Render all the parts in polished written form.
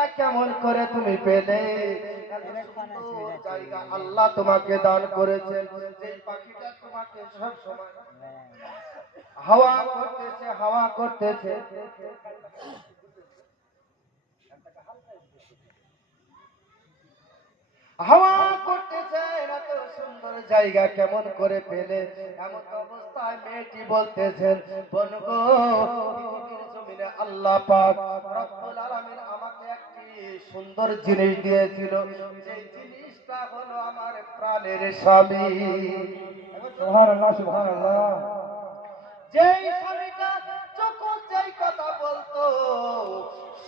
জায়গা কেমন করে তুমি পেলে? জায়গা আল্লাহ তোমাকে দান করেছেন, যে পাখিটা তোমাকে সব সময় হাওয়া করতেছে, হাওয়া করতেছে। হাওয়া করতেছে, এত সুন্দর জায়গা কেমন করে পেলে? এমন অবস্থায় মেয়েটি বলতেছেন, বোন গো, পৃথিবীর জমিনে আল্লাহ পাক রব্বুল আলামিন আমাকে একটি সুন্দর জিনিস দিয়েছিল, যে জিনিসটা হলো আমার প্রাণের স্বামী। সুবহানাল্লাহ, সুবহানাল্লাহ। যেই স্বামীটা যখন যেই কথা বলতো,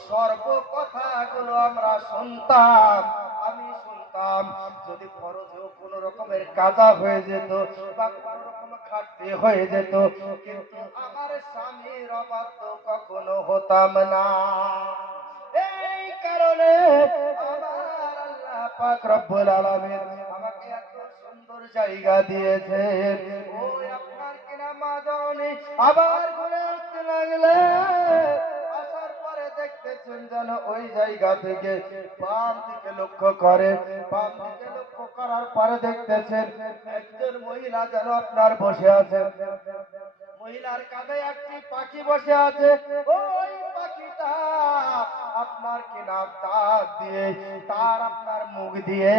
সর্ব কথাগুলো আমরা শুনতাম, আমি শুনতাম। যদি ফরজেও কোন রকমের কাজা হয়ে যেত বা কোন রকম খাটতে হয়ে যেত, কিন্তু আমার স্বামীর অবাধ্য কখনো হতাম না। এই কারণে আমার আল্লাহ পাক রব্বুল আলামিন আমাকে এত সুন্দর জায়গা দিয়েছেন। ওই আপনার কিনা মা জননী আবার ঘুরে আসতে লাগলে, আসার পরে দেখতেছেন যেন ওই জায়গা থেকে বাম দিকে লক্ষ্য করে, বাম দিকে লক্ষ্য করার পরে দেখতেছেন একজন মহিলা যেন আপনার বসে আছেন। মহিলার কাঁধে একটি পাখি বসে আছে। ওই পাখিটা আপনার কিনা দাঁত দিয়ে, তার আপনার মুখ দিয়ে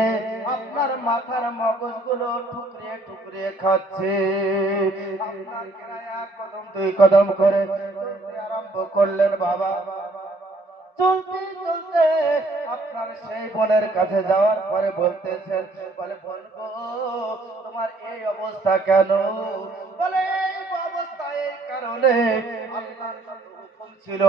আপনার মাথার মগজগুলো ঠুকরিয়ে ঠুকরিয়ে খাচ্ছে। আপনার কিনা এক কদম দুই কদম করে চলতে আরম্ভ করলেন। বাবা চলতে চলতে আপনার সেই বোনের কাছে যাওয়ার পরে বলতেছেন, বলে বোন গো, তোমার এই অবস্থা কেন? বলে এই অবস্থা এই কারণে, আল্লাহর যত হুকুম ছিল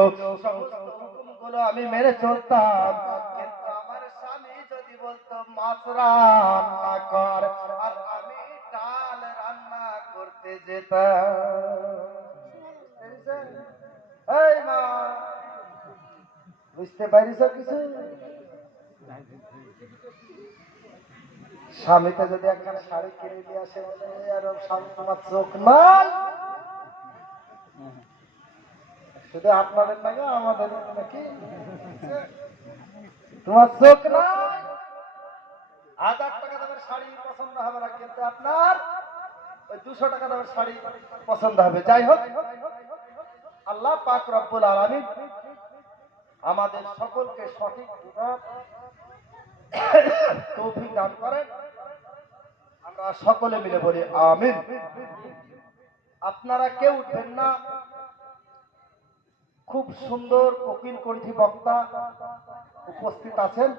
সমস্ত হুকুমগুলো আমি মেনে চলতাম, কিন্তু আমার স্বামী যদি বলতো মাছ রান্না কর, আর আমি ডাল রান্না করতে যেতাম। এই মা, বুঝতে পারিস কিছু? স্বামীতে যদি একখান শাড়ি কিনে নিয়ে আসে, বলে আর স্বামী তোমার চোখ নাই, শুধু আপনাদের নাকি আমাদের নাকি তোমার চোখ নাই, 1000 টাকা দামের শাড়ি পছন্দ হবে না, কিন্তু আপনার ওই 200 টাকা দামের শাড়ি পছন্দ হবে। যাই হোক, আল্লাহ পাক রব্বুল আলামিন আমাদের সকলকে সঠিক তৌফিক দান করেন। আমরা সকলে মিলে বলি আমিন। আপনারা কেউ উঠবেন না, খুব সুন্দর কোকিল কণ্ঠী বক্তা উপস্থিত আছেন।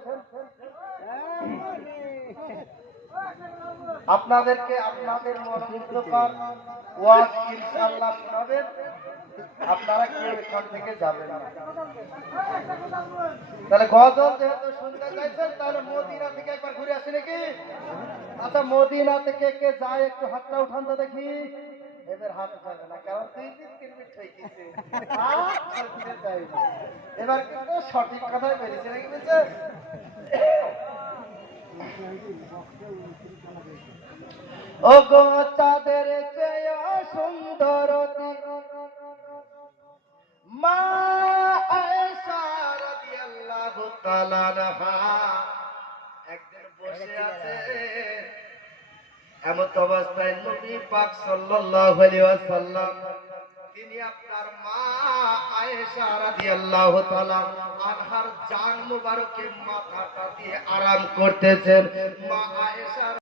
আপনাদেরকে আপনাদের মনোমুগ্ধকর ওয়াজ ইনশাআল্লাহ শোনাবেন। আপনারা কেউ এখান থেকে যাবেন না। তাহলে গজল যেহেতু শুনতে চাইছেন, তাহলে মদিনা থেকে একবার ঘুরে আসি নাকি? আচ্ছা, মদিনা থেকে কে যায় একটু হাতটা উঠান তো দেখি। এবার হাত উঠাবে না, কারণ 2 মিনিট হয়ে গেছে। এবার কিন্তু সঠিক কথাই বেরিয়েছে নাকি? বলছে ও গো চাঁদের চেয়ে সুন্দর মা আয়েশা রাদিয়াল্লাহু তাআলা আনহা একদিন বসে আছে, এমত অবস্থায় নবী পাক সাল্লাল্লাহু আলাইহি ওয়াসাল্লাম তিনি আপনার মা আয়েশা রাদিয়াল্লাহু তাআলা আনহার জান মুবারকে মাথাটা দিয়ে আরাম করতেছেন। মা